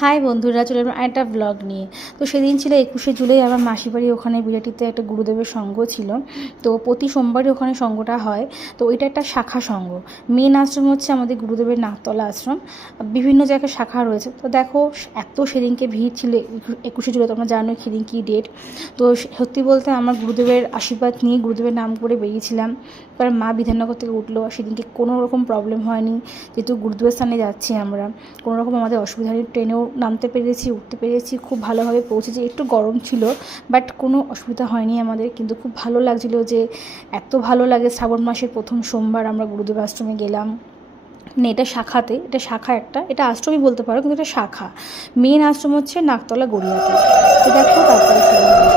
হাই বন্ধুরা, চলে এলাম একটা ব্লগ নিয়ে। তো সেদিন ছিল 21শে জুলাই, আমার মাসির বাড়ি ওখানে বিরাটিতে একটা গুরুদেবের সঙ্ঘ ছিল। তো প্রতি সোমবারই ওখানে সঙ্ঘটা হয়। তো এটা একটা শাখা সঙ্ঘ। মেন আশ্রম হচ্ছে আমাদের গুরুদেবের নাকতলা আশ্রম, বিভিন্ন জায়গায় শাখা রয়েছে। তো দেখো, এত সেদিনকে ভিড় ছিল 21শে জুলাই, তোমরা জানোই সেদিন কী ডেট। তো সত্যি বলতে আমার গুরুদেবের আশীর্বাদ নিয়ে গুরুদেবের নাম করে বেরিয়েছিলাম। এবার মা বিধাননগর থেকে উঠলো, সেদিনকে কোনো রকম প্রবলেম হয়নি, যেহেতু গুরুদেবের স্থানে যাচ্ছি আমরা। কোনো রকম আমাদের অসুবিধা নেই, ট্রেনেও নামতে পেরেছি, উঠতে পেরেছি, খুব ভালোভাবে পৌঁছেছি। একটু গরম ছিল, বাট কোনো অসুবিধা হয়নি আমাদের। কিন্তু খুব ভালো লাগছিলো যে এত ভালো লাগে শ্রাবণ মাসের প্রথম সোমবার আমরা গুরুদেব আশ্রমে গেলাম। মানে এটা শাখাতে, এটা শাখা একটা, এটা আশ্রমই বলতে পারো, কিন্তু এটা শাখা। মেন আশ্রম হচ্ছে নাকতলা গড়িয়াতে। তো দেখো, তারপরে শুরু হলো।